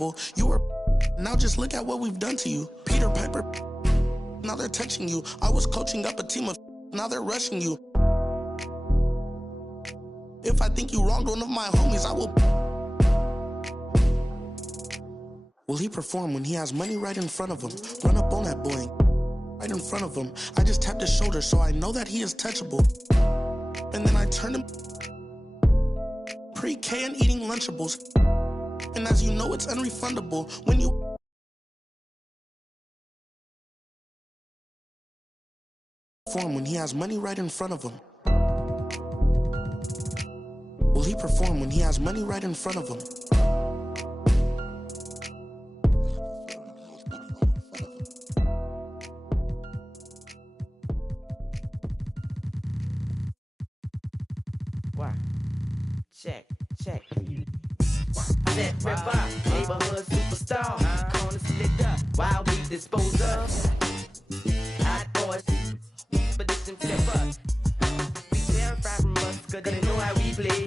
unrefundable. You were now just look at what we've done to you. Peter Piper, now they're touching you. I was coaching up a team of now they're rushing you. If I think you wronged one of my homies, I will. Will he perform when he has money right in front of him? Run up on that boy, right in front of him. I just tapped his shoulder, so I know that he is touchable. And then I turned him pre-K and eating Lunchables. And as you know, it's unrefundable when you perform when he has money right in front of him. Will he perform when he has money right in front of him? Check. Set ripper, neighborhood superstar. Corner slick up, while we dispose of hot boys, expedition flipper. Be terrified from us, cause they know how we play.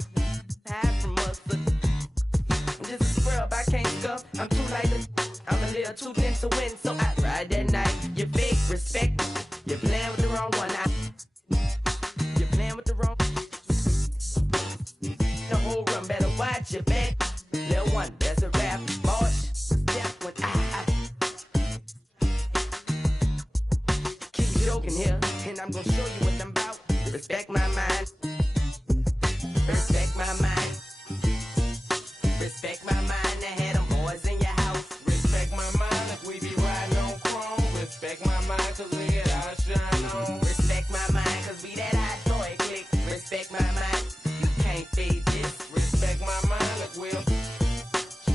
Hide from us, I'm just a scrub, I can't scuff. I'm too light, I'm a little too dense to win. So I ride that night, you fake respect. You're playing with the wrong one. You're playing with the wrong. The whole run better watch your back. Little one, that's a rap. March, step when I keep joking here, and I'm gonna show you what I'm about. Respect my mind. Respect my mind. Respect my mind. I had them boys in your house. Respect my mind if we be riding on chrome. Respect my mind cause we get our shine on. Respect my mind cause we that hot toy click. Respect my mind. You can't fade this. Respect my mind, look, Will.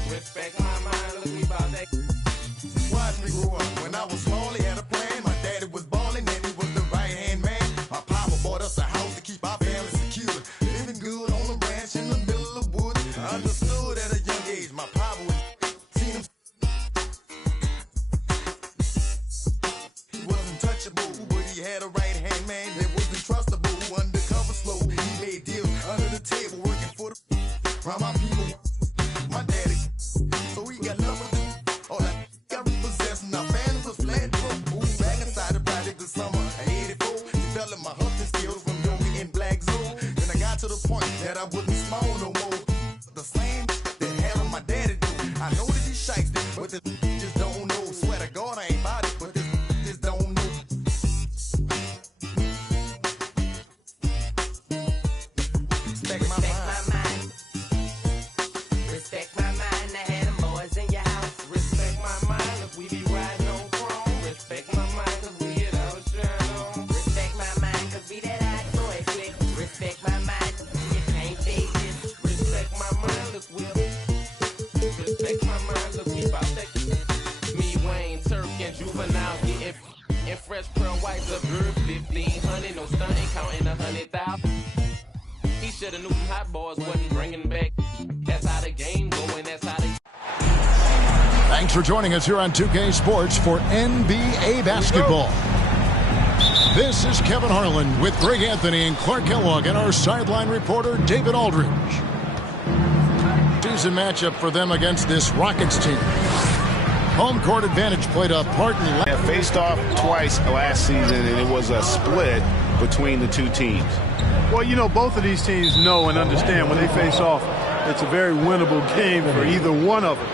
Respect my mind, look, we bout that. Watch me grow up. When I was small, he had a plan. My daddy was balling and he was the right-hand man. My papa bought us a house to keep our family secure. Living good on a ranch in the middle of the woods. I understood at a young age my papa was seen him. He wasn't touchable, but he had a right-hand man that wasn't trustable. Undercover slow, he made deals under the table, working for the around my people. My daddy, so he got love with it. All that got repossessed, and our family was flat broke. Moved back inside the project this summer of '84. Developed my hustle skills from yoga and black zone. Then I got to the point that I wasn't small no more. The same that had on my daddy do. I know that these shikes did, but this just don't know. Swear to God I ain't about it, but this just don't know. Respect my mind. Respect my mind. I had them boys in your house. Respect my mind if we be riding on chrome. Respect my mind cause we get our shine on. Respect my mind cause we that hot toy click. Respect my mind. You can't fake this. Respect my mind, look, Will. Respect my mind, look, we bout that. Me, Wayne, Turk, and Juvenile getting and fresh pearl whites up here. 1,500, no stunting, counting 100,000. He shoulda knew them hot boys wasn't bringing back. That's how the game going, that's how they. Thanks for joining us here on 2K Sports for NBA basketball. This is Kevin Harlan with Greg Anthony and Clark Kellogg and our sideline reporter David Aldridge. Season matchup for them against this Rockets team. Home court advantage played a part in Yeah, faced off twice last season, and it was a split between the two teams. Well, you know, both of these teams know and understand when they face off, it's a very winnable game for either one of them.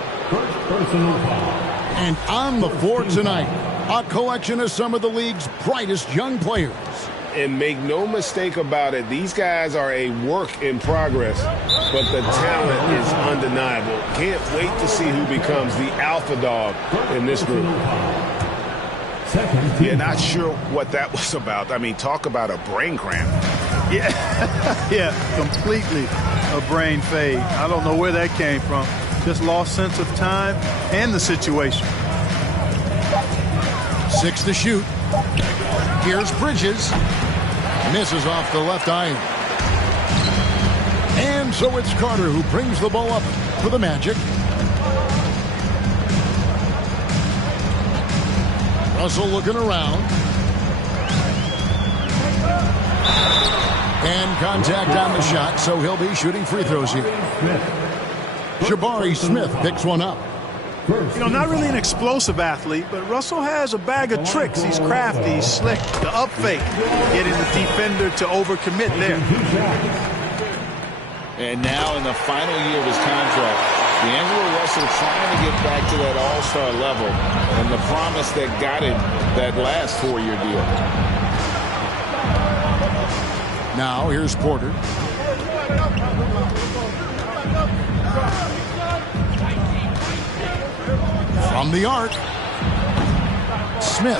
And on the floor tonight, a collection of some of the league's brightest young players. And make no mistake about it, these guys are a work in progress, but the talent is undeniable. Can't wait to see who becomes the alpha dog in this group. Yeah, not sure what that was about. I mean, talk about a brain cramp. Yeah, yeah, completely a brain fade. I don't know where that came from. Just lost sense of time and the situation. 6 to shoot. Here's Bridges. Misses off the left iron. And so it's Carter who brings the ball up for the Magic. Russell looking around. And contact on the shot, so he'll be shooting free throws here. Jabari Smith picks one up. You know, not really an explosive athlete, but Russell has a bag of tricks. He's crafty, he's slick. The up fake, getting the defender to overcommit there. And now in the final year of his contract, D'Angelo Russell trying to get back to that all-star level and the promise that got him that last 4-year deal. Now here's Porter. From the arc. Smith.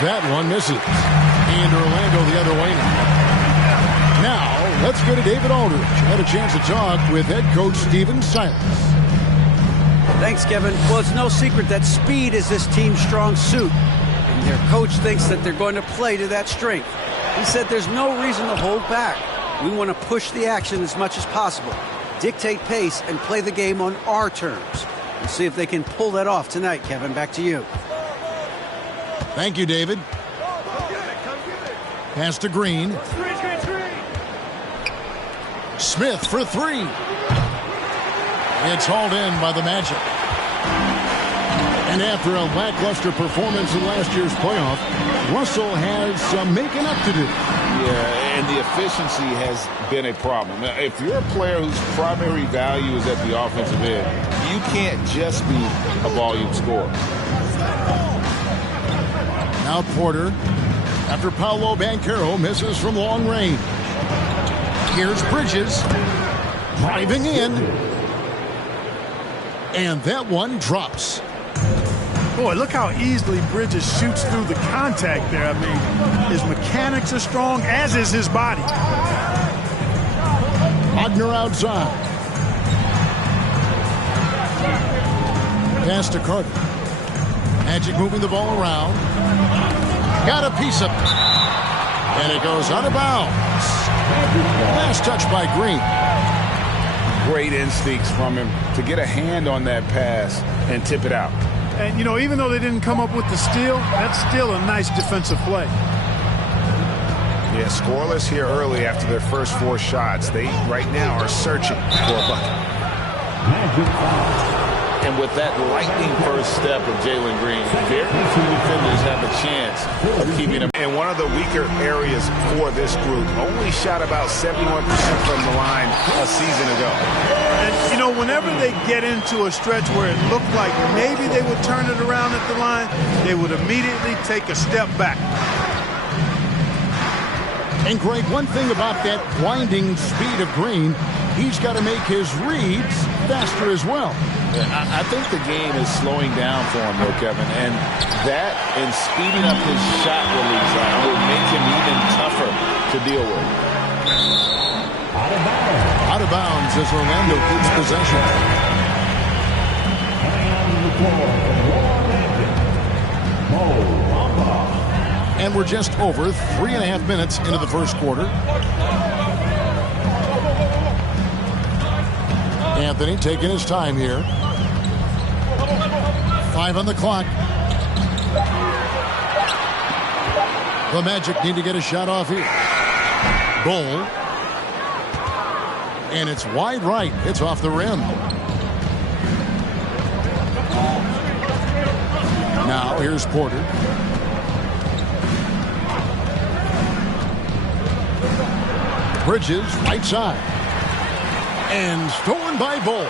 That one misses. And Orlando the other way now. Let's go to David Aldridge. Had a chance to talk with head coach Stephen Silas. Thanks, Kevin. Well, it's no secret that speed is this team's strong suit. And their coach thinks that they're going to play to that strength. He said there's no reason to hold back. We want to push the action as much as possible, dictate pace, and play the game on our terms. We'll see if they can pull that off tonight, Kevin. Back to you. Thank you, David. Pass to Green. Smith for three. It's hauled in by the Magic. And after a lackluster performance in last year's playoff, Russell has some making up to do. Yeah, and the efficiency has been a problem. Now, if you're a player whose primary value is at the offensive end, you can't just be a volume scorer. Now Porter, after Paolo Banchero misses from long range. Here's Bridges, driving in. And that one drops. Boy, look how easily Bridges shoots through the contact there. I mean, his mechanics are strong, as is his body. Wagner outside. Pass to Carter. Magic moving the ball around. Got a piece of it. And it goes out of bounds. Last touch by Green. Great instincts from him to get a hand on that pass and tip it out. And, you know, even though they didn't come up with the steal, that's still a nice defensive play. Yeah, scoreless here early after their first 4 shots. They, right now, are searching for a bucket. And with that lightning first step of Jalen Green, very few defenders have a chance of keeping him. And one of the weaker areas for this group, only shot about 71% from the line a season ago. And, you know, whenever they get into a stretch where it looked like maybe they would turn it around at the line, they would immediately take a step back. And, Greg, one thing about that blinding speed of Green, he's got to make his reads faster as well. I think the game is slowing down for him, though, Kevin, and that and speeding up his shot release will make him even tougher to deal with. Out of bounds as Orlando keeps possession. And we're just over 3.5 minutes into the first quarter. Anthony taking his time here. 5 on the clock. The Magic need to get a shot off here. Bull. And it's wide right. It's off the rim. Now here's Porter. Bridges, right side. And stolen by Bull.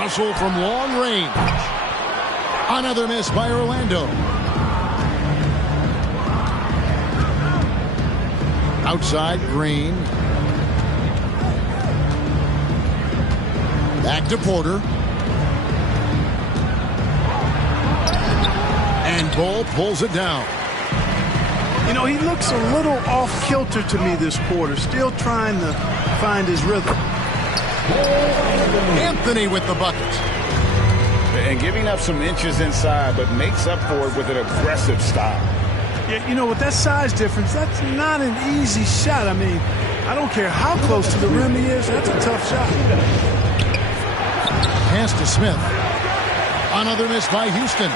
Russell from long range. Another miss by Orlando. Outside, Green. Back to Porter. And Bull pulls it down. You know, he looks a little off-kilter to me this quarter, still trying to find his rhythm. Anthony with the bucket. And giving up some inches inside, but makes up for it with an aggressive style. Yeah, you know, with that size difference, that's not an easy shot. I mean, I don't care how close to the rim he is, that's a tough shot. Pass to Smith. Another miss by Houston.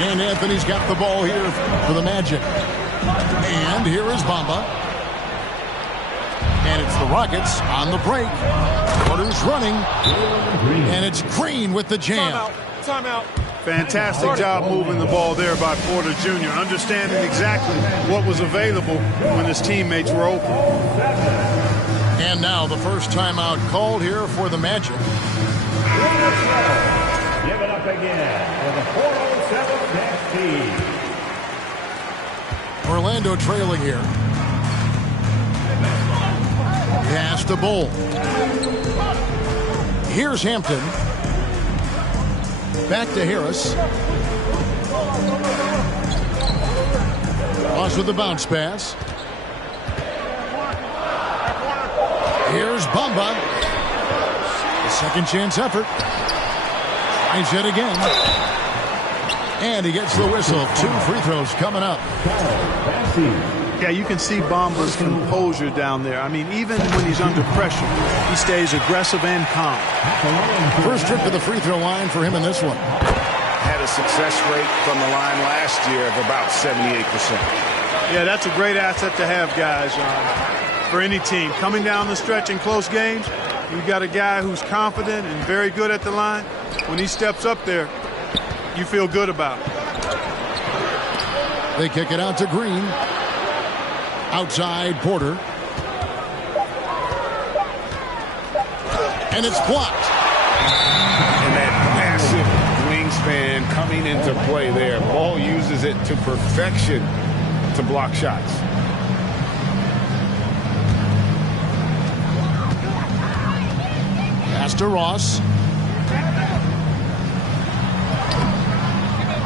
And Anthony's got the ball here for the Magic. And here is Bamba. And it's the Rockets on the break. Porter's running. And it's Green with the jam. Timeout. Fantastic job moving the ball there by Porter Jr., understanding exactly what was available when his teammates were open. And now the first timeout called here for the Magic. Give it up again for the 407 next team. Orlando trailing here. Pass to Bull. Here's Hampton. Back to Harris. Ross with the bounce pass. Here's Bamba. A second chance effort. Tries it again. And he gets the whistle. 2 free throws coming up. Yeah, you can see Bamba's composure down there. I mean, even when he's under pressure, he stays aggressive and calm. First trip to the free throw line for him in this one. Had a success rate from the line last year of about 78%. Yeah, that's a great asset to have, guys, for any team. Coming down the stretch in close games, you've got a guy who's confident and very good at the line. When he steps up there, you feel good about it. They kick it out to Green. Outside Porter. And it's blocked. And that massive wingspan coming into play there. Ball uses it to perfection to block shots. Pass to Ross.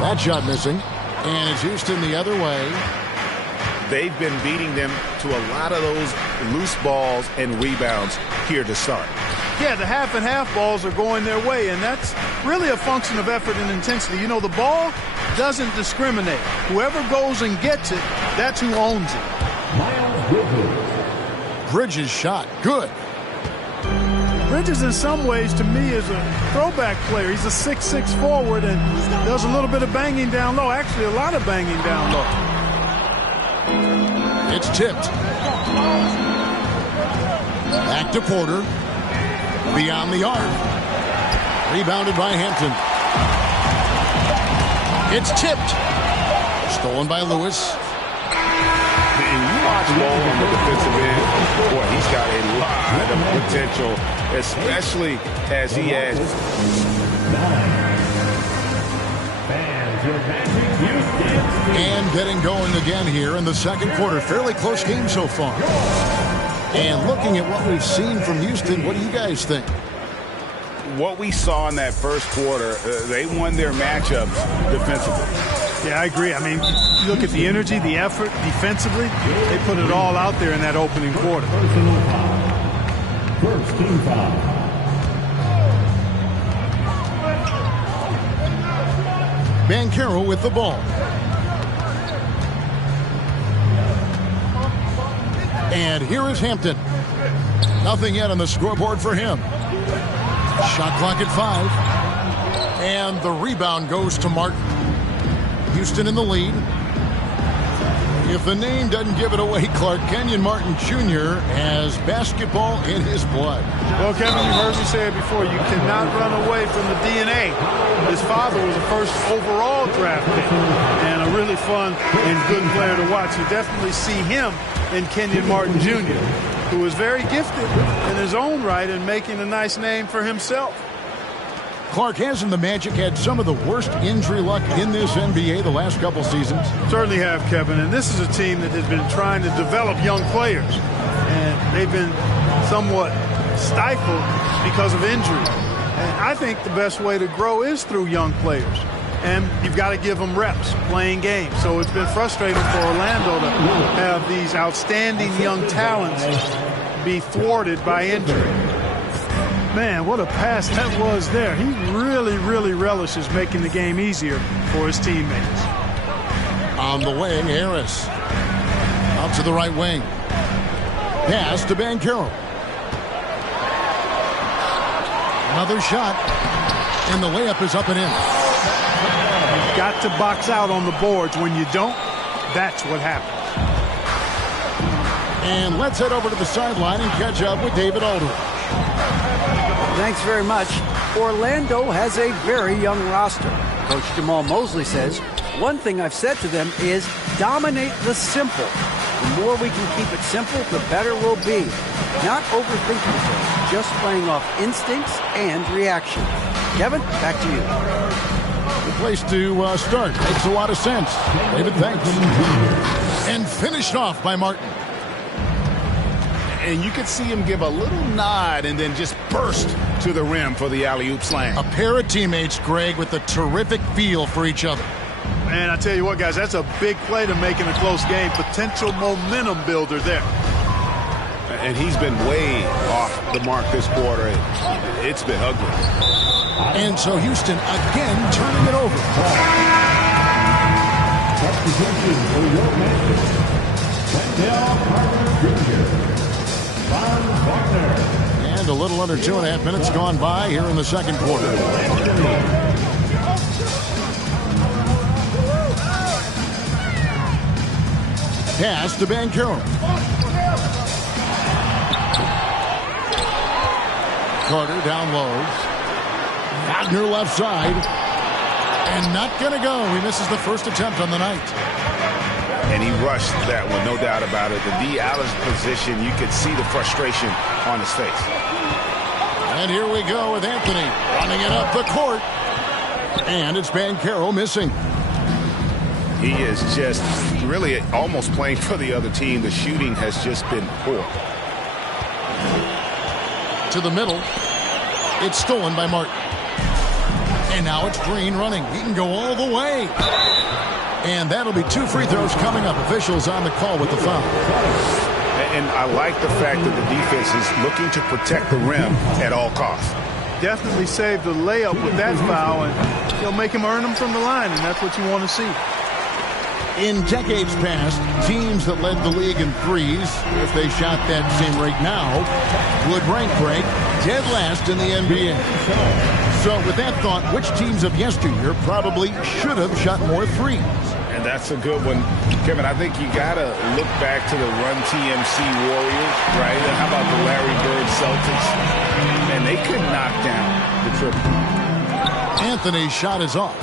That shot missing. And it's Houston the other way. They've been beating them to a lot of those loose balls and rebounds here to start. Yeah, the half and half balls are going their way, and that's really a function of effort and intensity. You know, the ball doesn't discriminate. Whoever goes and gets it, that's who owns it. Bridges shot. Good. Bridges, in some ways, to me, is a throwback player. He's a 6'6" forward and does a little bit of banging down low. Actually, a lot of banging down low. It's tipped. Back to Porter. Beyond the arc. Rebounded by Hampton. It's tipped. Stolen by Lewis. And you watch Ball on the defensive end, boy, he's got a lot of potential, especially as he has. And getting going again here in the second quarter. Fairly close game so far. And looking at what we've seen from Houston, what do you guys think? What we saw in that first quarter, they won their matchups defensively. Yeah, I agree. I mean, you look at the energy, the effort defensively, they put it all out there in that opening quarter. First team foul. Banchero with the ball. And here is Hampton. Nothing yet on the scoreboard for him. Shot clock at 5. And the rebound goes to Martin. Houston in the lead. If the name doesn't give it away, Clark, Kenyon Martin Jr. has basketball in his blood. Well, Kevin, you heard me say it before. You cannot run away from the DNA. His father was a first overall draft pick and a really fun and good player to watch. You definitely see him in Kenyon Martin Jr., who is very gifted in his own right and making a nice name for himself. Clark, hasn't the Magic had some of the worst injury luck in this NBA the last couple seasons? Certainly have, Kevin, and this is a team that has been trying to develop young players, and they've been somewhat stifled because of injury. And I think the best way to grow is through young players, and you've got to give them reps playing games. So it's been frustrating for Orlando to have these outstanding young talents be thwarted by injury. Man, what a pass that was there. He really, really relishes making the game easier for his teammates. On the wing, Harris. Out to the right wing. Pass to Banchero. Another shot. And the layup is up and in. You've got to box out on the boards. When you don't, that's what happens. And let's head over to the sideline and catch up with David Aldridge. Thanks very much. Orlando has a very young roster. Coach Jamal Mosley says, one thing I've said to them is dominate the simple. The more we can keep it simple, the better we'll be. Not overthinking things, just playing off instincts and reaction. Kevin, back to you. Good place to start. Makes a lot of sense. David, thanks. And finished off by Martin. And you could see him give a little nod and then just burst to the rim for the alley-oop slam. A pair of teammates, Greg, with a terrific feel for each other. Man, I tell you what, guys, that's a big play to make in a close game. Potential momentum builder there. And he's been way off the mark this quarter. It's been ugly. And so Houston again turning it over. Substitution for your man, Wendell Carter Jr. And a little under 2.5 minutes gone by here in the second quarter. Pass to Banchero. Carter down low. Wagner left side. And not going to go. He misses the first attempt on the night. And he rushed that one, no doubt about it. The D out of position, you could see the frustration on his face. And here we go with Anthony running it up the court. And it's Banchero missing. He is just really almost playing for the other team. The shooting has just been poor. To the middle. It's stolen by Martin. And now it's Green running. He can go all the way. And that'll be 2 free throws coming up. Officials on the call with the foul. And I like the fact that the defense is looking to protect the rim at all costs. Definitely saved the layup with that foul, and he'll make him earn them from the line, and that's what you want to see. In decades past, teams that led the league in threes, if they shot that same rate now, would rank break dead last in the NBA. So with that thought, which teams of yesteryear probably should have shot more threes? And that's a good one. Kevin, I think you got to look back to the Run TMC Warriors, right? And how about the Larry Bird Celtics? And they could knock down the triple. Anthony's shot is off.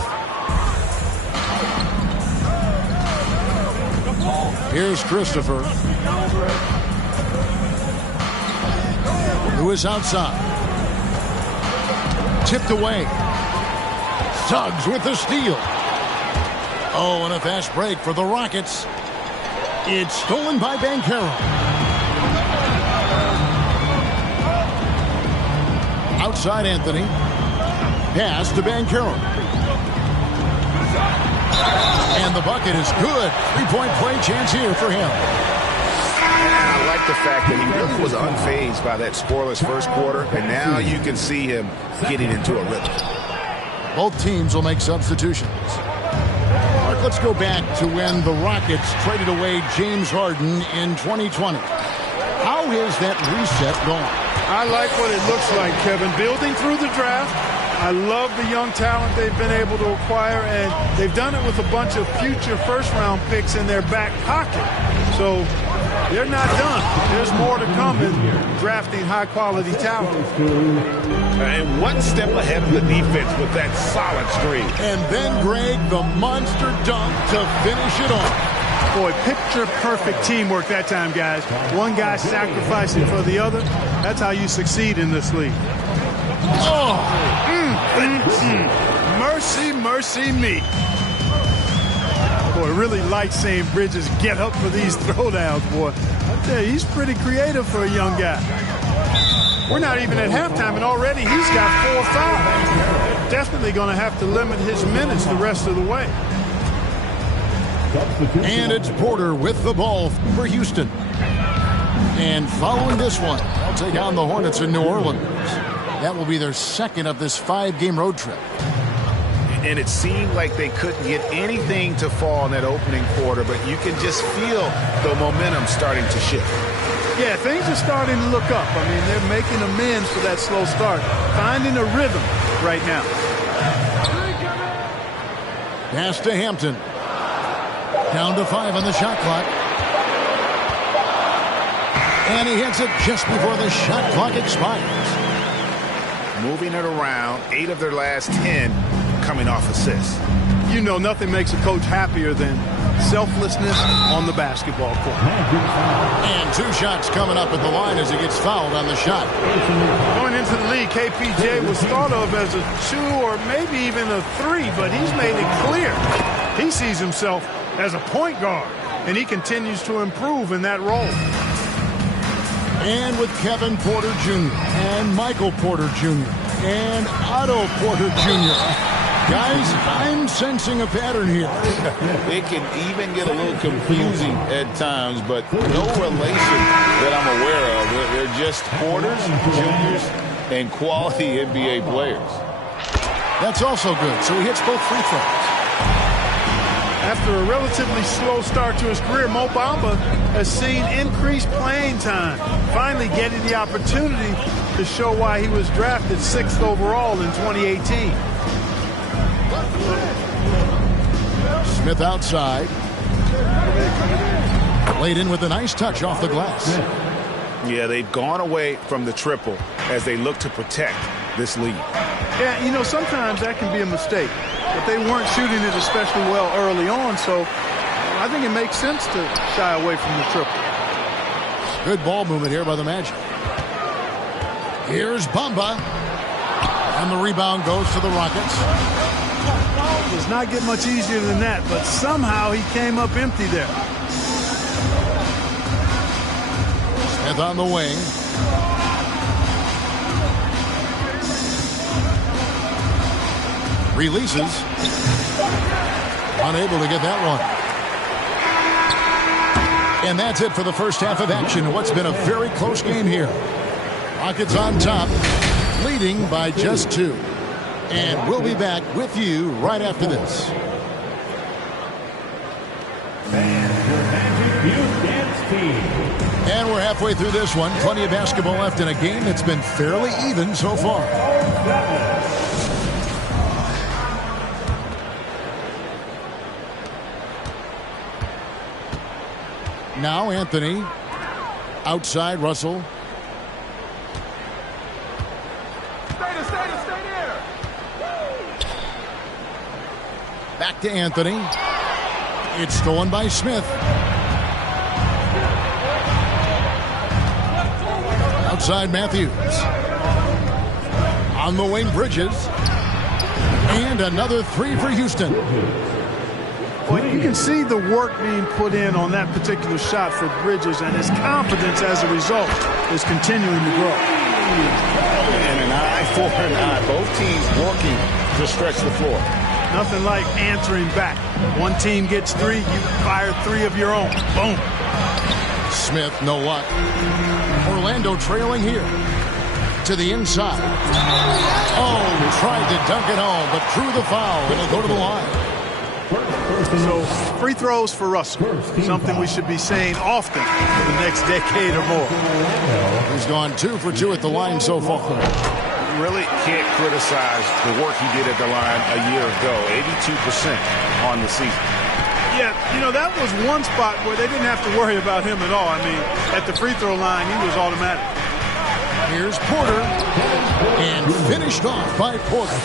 Here's Christopher, who is outside. Tipped away. Suggs with the steal. Oh, and a fast break for the Rockets. It's stolen by Banchero. Outside Anthony. Pass to Banchero. And the bucket is good. 3-point play chance here for him. I like the fact that he really was unfazed by that scoreless first quarter, and now you can see him getting into a rhythm. Both teams will make substitutions. Mark, let's go back to when the Rockets traded away James Harden in 2020. How has that reset gone? I like what it looks like, Kevin. Building through the draft. I love the young talent they've been able to acquire, and they've done it with a bunch of future first-round picks in their back pocket. So they're not done. There's more to come in drafting high-quality talent. And one step ahead of the defense with that solid screen. And then, Greg, the monster dunk to finish it off. Boy, picture-perfect teamwork that time, guys. One guy sacrificing for the other. That's how you succeed in this league. Oh! Mercy, mercy me. Boy, I really like seeing Bridges get up for these throwdowns, boy. I tell you, he's pretty creative for a young guy. We're not even at halftime, and already he's got 4 fouls. Definitely going to have to limit his minutes the rest of the way. And it's Porter with the ball for Houston. And following this one, they'll take on the Hornets in New Orleans. That will be their second of this 5-game road trip. And it seemed like they couldn't get anything to fall in that opening quarter, but you can just feel the momentum starting to shift. Yeah, things are starting to look up. I mean, they're making amends for that slow start, finding a rhythm right now. Pass to Hampton. Down to 5 on the shot clock. And he hits it just before the shot clock expires. moving it around. 8 of their last 10 coming off assists. You know, nothing makes a coach happier than selflessness on the basketball court. And 2 shots coming up at the line as he gets fouled on the shot. Going into the league, KPJ was thought of as a 2 or maybe even a 3, but he's made it clear he sees himself as a point guard, and he continues to improve in that role. And with Kevin Porter Jr. and Michael Porter Jr. and Otto Porter Jr. Guys, I'm sensing a pattern here. It can even get a little confusing at times, but no relation that I'm aware of. They're just Porters, juniors, and quality NBA players. That's also good. So he hits both free throws. After a relatively slow start to his career, Mo Bamba has seen increased playing time, finally getting the opportunity to show why he was drafted 6th overall in 2018. Smith outside. Laid in with a nice touch off the glass. Yeah, they've gone away from the triple as they look to protect this lead. Yeah, you know, sometimes that can be a mistake. But they weren't shooting it especially well early on, so I think it makes sense to shy away from the triple. Good ball movement here by the Magic. Here's Bamba. And the rebound goes to the Rockets. Does not get much easier than that, but somehow he came up empty there. Smith on the wing. Releases. Unable to get that one. And that's it for the first half of action. What's been a very close game here. Rockets on top, leading by just 2. And we'll be back with you right after this. And we're halfway through this one. Plenty of basketball left in a game that's been fairly even so far. Now Anthony. Outside Russell. Back to Anthony. It's stolen by Smith. Outside Matthews. On the wing, Bridges. And another 3 for Houston. Well, you can see the work being put in on that particular shot for Bridges, and his confidence as a result is continuing to grow. And an eye for an eye. Both teams working to stretch the floor. Nothing like answering back. One team gets 3, you fire 3 of your own. Boom. Smith, no luck. Orlando trailing here. To the inside. Oh, tried to dunk it home, but drew the foul. It'll go to the line. So, free throws for Russell. Something we should be saying often for the next decade or more. He's gone 2 for 2 at the line so far. Really can't criticize the work he did at the line a year ago. 82% on the season. Yeah, you know, that was one spot where they didn't have to worry about him at all. I mean, at the free throw line, he was automatic. Here's Porter. And finished off by Porter.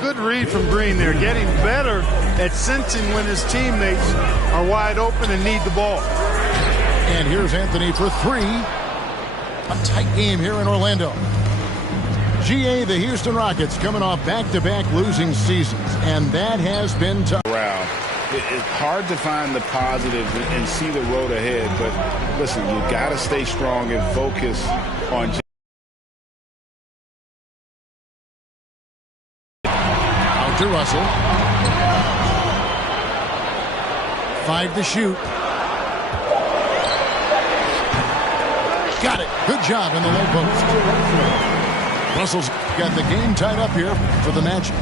Good read from Green there. Getting better at sensing when his teammates are wide open and need the ball. And here's Anthony for 3. A tight game here in Orlando. GA, the Houston Rockets coming off back-to-back losing seasons, and that has been tough. It's hard to find the positives and see the road ahead, but listen, you got to stay strong and focus on. Out to Russell. 5 to shoot. Got it. Good job in the low post. Russell's got the game tied up here for the Magic.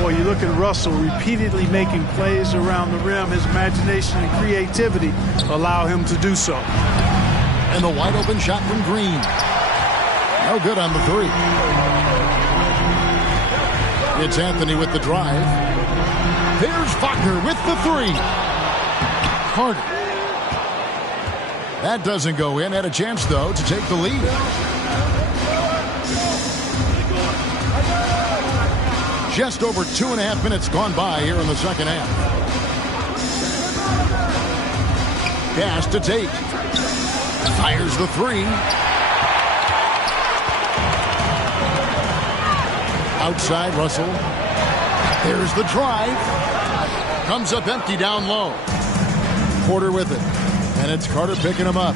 Boy, you look at Russell repeatedly making plays around the rim. His imagination and creativity allow him to do so. And the wide open shot from Green. No good on the 3. It's Anthony with the drive. There's Faulkner with the 3. Carter. That doesn't go in. Had a chance, though, to take the lead. Just over 2.5 minutes gone by here in the second half. Pass to Tate. Fires the three. Outside, Russell. There's the drive. Comes up empty down low. Porter with it. And it's Carter picking him up.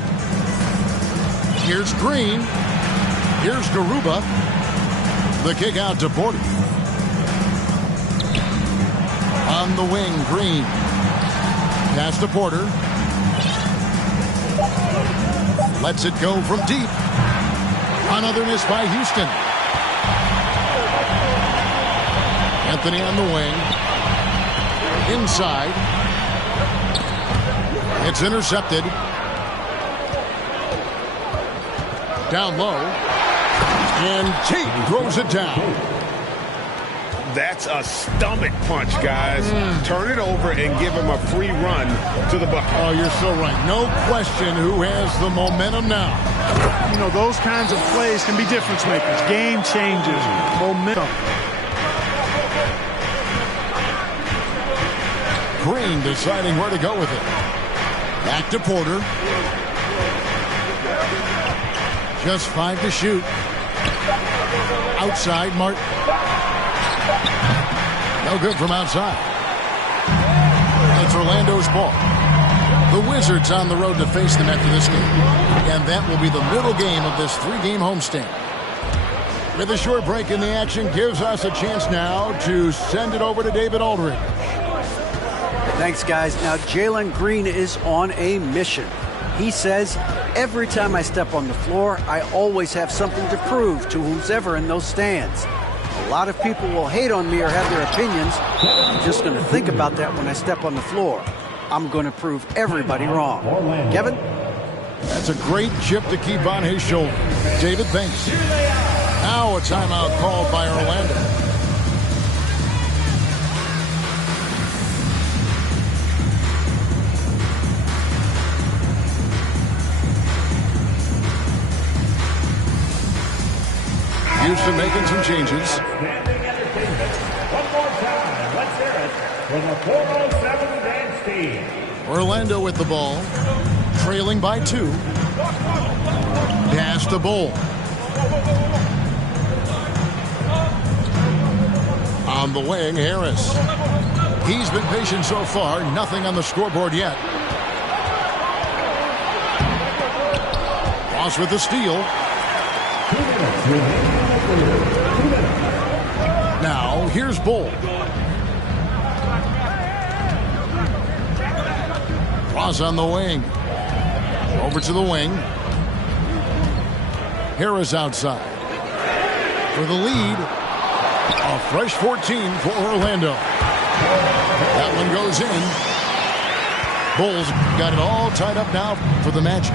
Here's Green. Here's Garuba. The kick out to Porter. On the wing, Green. Pass to Porter. Lets it go from deep. Another miss by Houston. Anthony on the wing. Inside. It's intercepted. Down low. And Tate throws it down. That's a stomach punch, guys. Turn it over and give him a free run to the bucket. Oh, you're so right. No question who has the momentum now. You know, those kinds of plays can be difference makers. Game changers. Momentum. Green deciding where to go with it. Back to Porter. Just 5 to shoot. Outside, Martin. No good from outside. It's Orlando's ball. The Wizards on the road to face them after this game. And that will be the middle game of this 3-game homestand. With a short break in the action gives us a chance now to send it over to David Aldridge. Thanks, guys. Now, Jalen Green is on a mission. He says, every time I step on the floor, I always have something to prove to who's ever in those stands. A lot of people will hate on me or have their opinions. I'm just going to think about that when I step on the floor. I'm going to prove everybody wrong. Kevin? That's a great chip to keep on his shoulder. David Banks. Now a timeout called by Orlando. Houston making some changes. Standing entertainment. One more time. Let's hear it from the 407 dance team. Orlando with the ball. Trailing by 2. Pass to Bull. On the wing, Harris. He's been patient so far. Nothing on the scoreboard yet. Ross with the steal. Now, here's Bull. Ross on the wing. Over to the wing. Harris outside. For the lead. A fresh 14 for Orlando. That one goes in. Bulls got it all tied up now for the Magic.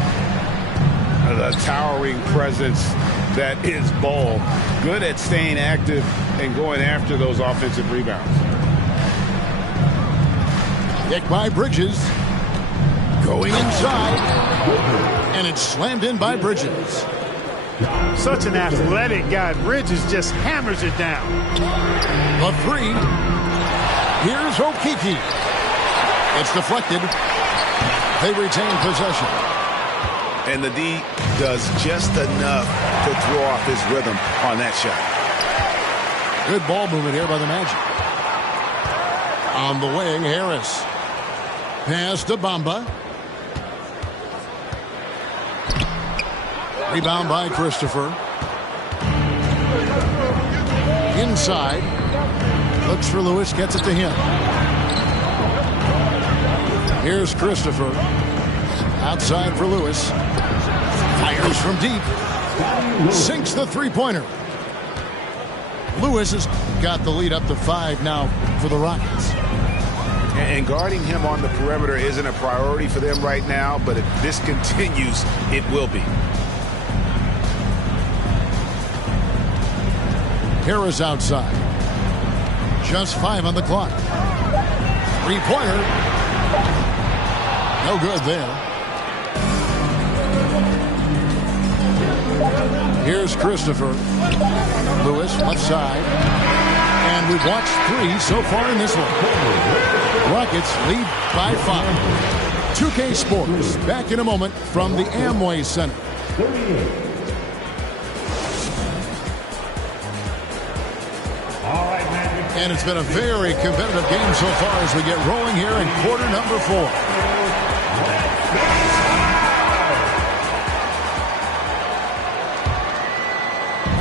The towering presence that is Bull. Good at staying active and going after those offensive rebounds. Kick by Bridges. Going inside. And it's slammed in by Bridges. Such an athletic guy. Bridges just hammers it down. The 3. Here's Okeke. It's deflected. They retain possession. And the D does just enough to throw off his rhythm on that shot. Good ball movement here by the Magic. On the wing, Harris. Pass to Bamba. Rebound by Christopher. Inside. Looks for Lewis, gets it to him. Here's Christopher. Outside for Lewis. Fires from deep. Sinks the three-pointer. Lewis has got the lead up to 5 now for the Rockets. And guarding him on the perimeter isn't a priority for them right now, but if this continues, it will be. Harris outside. Just 5 on the clock. Three-pointer. No good there. Here's Christopher. Lewis, left side. And we've watched 3 so far in this one. Rockets lead by 5. 2K Sports back in a moment from the Amway Center. And it's been a very competitive game so far as we get rolling here in quarter number 4.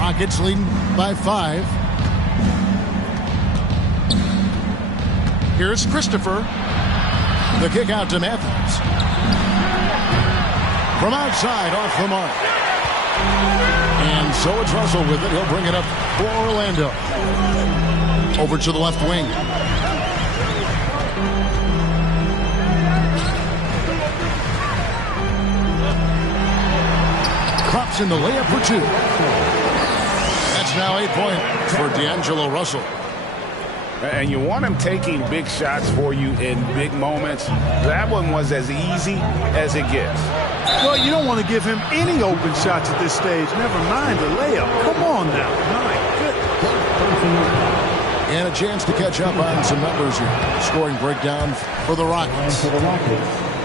Rockets leading by 5. Here's Christopher. The kick out to Matthews. From outside, off the mark. And so it's Russell with it. He'll bring it up for Orlando. Over to the left wing. Klops in the layup for 2. That's now 8 points for D'Angelo Russell. And you want him taking big shots for you in big moments. That one was as easy as it gets. Well, you don't want to give him any open shots at this stage. Never mind the layup. Come on now. My goodness. And a chance to catch up on some numbers here. Scoring breakdown for the Rockets.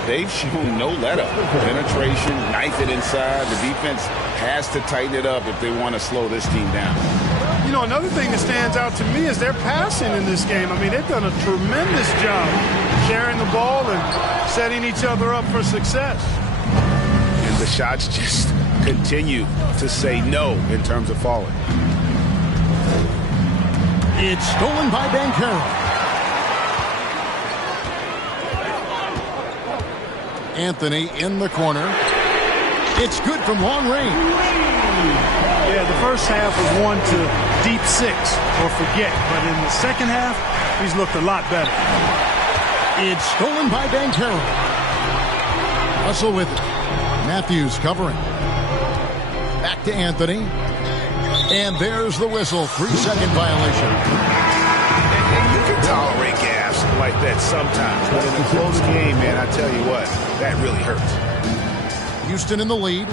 They've shown no let-up. Penetration, knife it inside. The defense has to tighten it up if they want to slow this team down. You know, another thing that stands out to me is their passing in this game. I mean, they've done a tremendous job sharing the ball and setting each other up for success. And the shots just continue to say no in terms of falling. It's stolen by Banchero. Anthony in the corner. It's good from long range. Yeah, the first half was 1 to deep 6 or forget. But in the second half, he's looked a lot better. It's stolen by Banchero. Russell with it. Matthews covering. Back to Anthony. And there's the whistle. 3-second violation. And you can tolerate gas like that sometimes. But in a close game, man, I tell you what, that really hurts. Houston in the lead.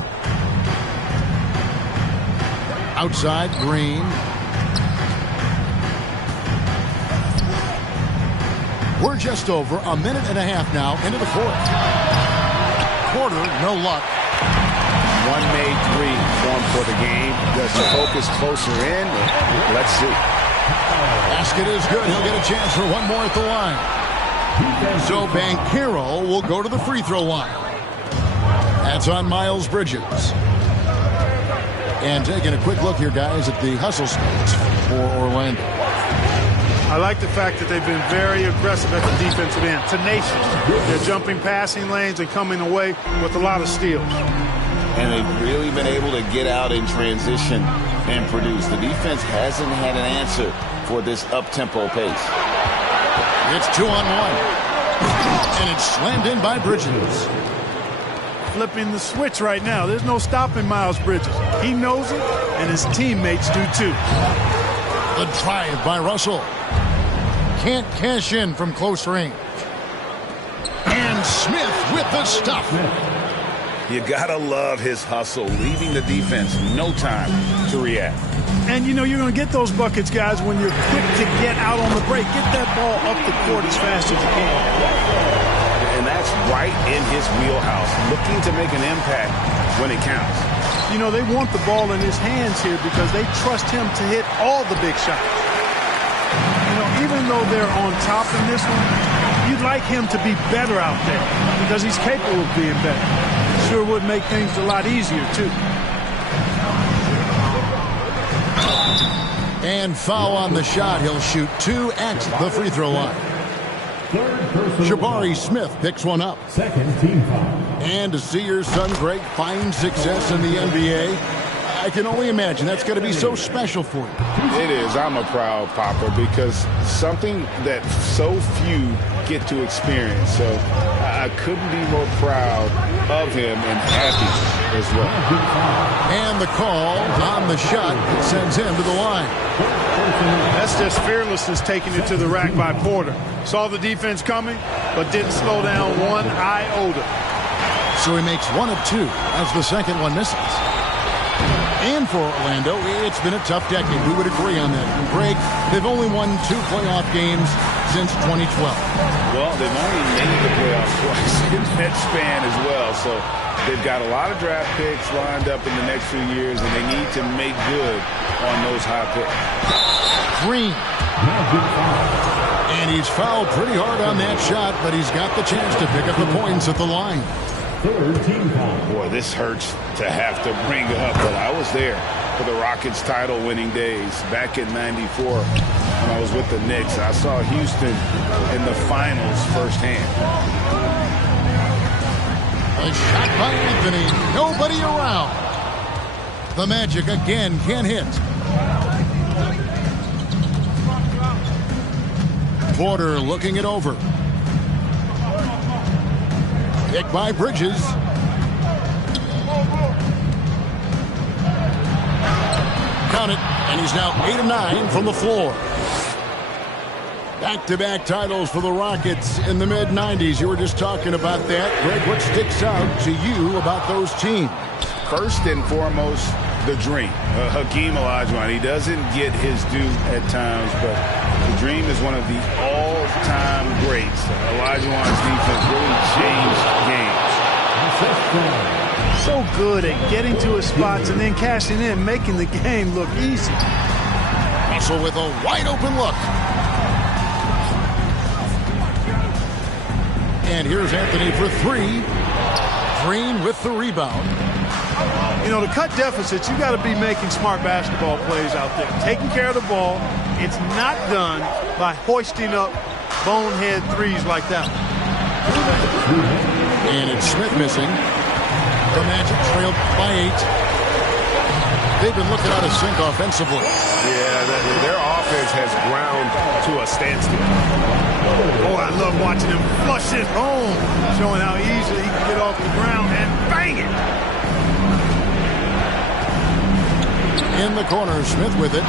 Outside, Green. We're just over a minute and a half now into the 4th. Quarter, no luck. One made 3 form for the game. Does he focus closer in? Let's see. Basket is good. He'll get a chance for one more at the line. So Banchero will go to the free throw line. That's on Miles Bridges. And taking a quick look here, guys, at the hustle splits for Orlando. I like the fact that they've been very aggressive at the defensive end. Tenacious. They're jumping passing lanes and coming away with a lot of steals. And they've really been able to get out in transition and produce. The defense hasn't had an answer for this up-tempo pace. It's 2-on-1. And it's slammed in by Bridges. Flipping the switch right now. There's no stopping Miles Bridges. He knows it, and his teammates do too. The drive by Russell. Can't cash in from close range. And Smith with the stuff. You gotta love his hustle, leaving the defense no time to react. And you know you're going to get those buckets, guys, when you're quick to get out on the break. Get that ball up the court as fast as you can. And that's right in his wheelhouse, looking to make an impact when it counts. You know, they want the ball in his hands here because they trust him to hit all the big shots. You know, even though they're on top in this one, you'd like him to be better out there because he's capable of being better. Sure would make things a lot easier, too. And foul on the shot. He'll shoot 2 at the free throw line. Jabari Smith picks one up. Second team foul. And to see your son Greg find success in the NBA, I can only imagine that's going to be so special for you. It is. I'm a proud papa because something that so few get to experience. So I couldn't be more proud of him and happy as well. And the call on the shot sends him to the line. That's just fearlessness taking it to the rack by Porter. Saw the defense coming, but didn't slow down one iota. So he makes 1 of 2 as the second one misses. And for Orlando, it's been a tough decade. We would agree on that. Greg, they've only won 2 playoff games since 2012. Well, they've only made the playoffs twice in that span as well. So they've got a lot of draft picks lined up in the next few years, and they need to make good on those high picks. Green. And he's fouled pretty hard on that shot, but he's got the chance to pick up the points at the line. Boy, this hurts to have to bring up, but I was there for the Rockets title-winning days back in '94 when I was with the Knicks. I saw Houston in the finals firsthand. A shot by Anthony. Nobody around. The Magic again can't hit. Porter looking it over. Pick by Bridges. Count it, and he's now 8 of 9 from the floor. Back-to-back titles for the Rockets in the mid-90s. You were just talking about that. Greg, what sticks out to you about those teams? First and foremost, the dream. Hakeem Olajuwon, he doesn't get his due at times, but the dream is one of the all-time greats. Olajuwon's defense really changed games. So good at getting to his spots and then cashing in, making the game look easy. Russell with a wide-open look. And here's Anthony for 3. Green with the rebound. You know, to cut deficits, you got to be making smart basketball plays out there. Taking care of the ball. It's not done by hoisting up bonehead threes like that. And it's Smith missing. The Magic trailed by 8. They've been looking out of sync offensively. Yeah, their offense has ground to a standstill. Oh, I love watching him flush it home, showing how easily he can get off the ground and bang it. In the corner, Smith with it.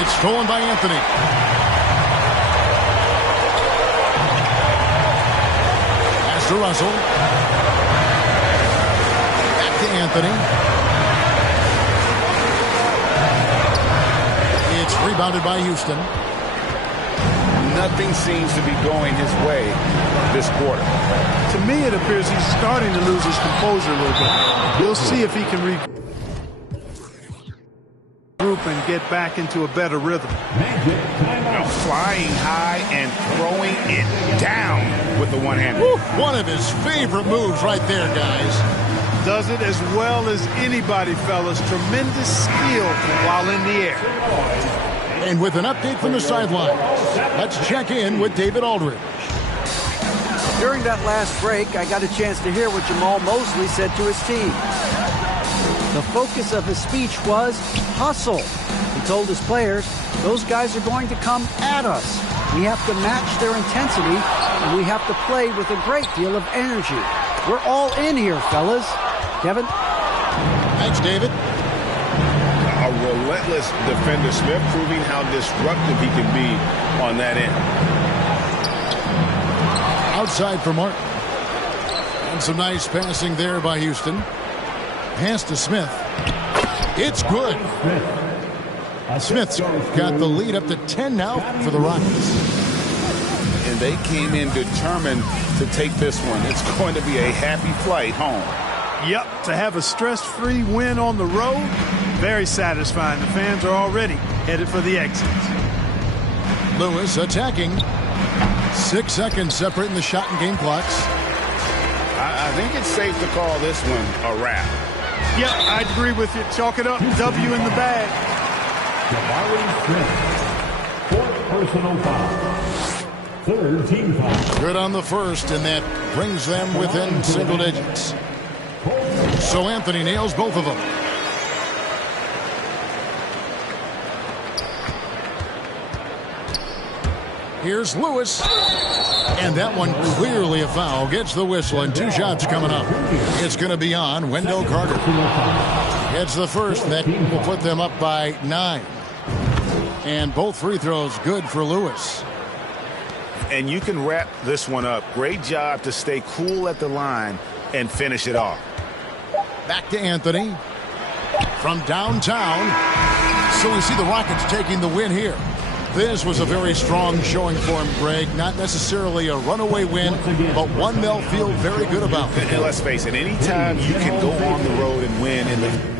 It's stolen by Anthony. Pass to Russell. Back to Anthony. It's rebounded by Houston. Nothing seems to be going his way this quarter. To me, it appears he's starting to lose his composure a little bit. We'll see if he can regroup and get back into a better rhythm. Now flying high and throwing it down with the one-hand. One of his favorite moves right there, guys. Does it as well as anybody, fellas. Tremendous skill while in the air. And with an update from the sideline, let's check in with David Aldridge. During that last break, I got a chance to hear what Jamal Mosley said to his team. The focus of his speech was hustle. He told his players, those guys are going to come at us. We have to match their intensity, and we have to play with a great deal of energy. We're all in here, fellas. Kevin? Thanks, David. A relentless defender, Smith, proving how disruptive he can be on that end. Outside for Martin. And some nice passing there by Houston. Pass to Smith. It's good. Smith's got the lead up to 10 now for the Rockets. And they came in determined to take this one. It's going to be a happy flight home. Yep, to have a stress-free win on the road, very satisfying. The fans are already headed for the exits. Lewis attacking. 6 seconds separating the shot and game clocks. I think it's safe to call this one a wrap. Yep, I agree with you. Chalk it up. W in the bag. Fourth personal foul. Third team foul. Good on the first, and that brings them within single digits. So Anthony nails both of them. Here's Lewis. And that one clearly a foul. Gets the whistle, and 2 shots coming up. It's going to be on Wendell Carter. Gets the first. That will put them up by 9. And both free throws good for Lewis. And you can wrap this one up. Great job to stay cool at the line and finish it off. Back to Anthony. from downtown. So we see the Rockets taking the win here. This was a very strong showing for him, Greg. Not necessarily a runaway win, but one they'll feel very good about. And let's face it, anytime you can go on the road and win in the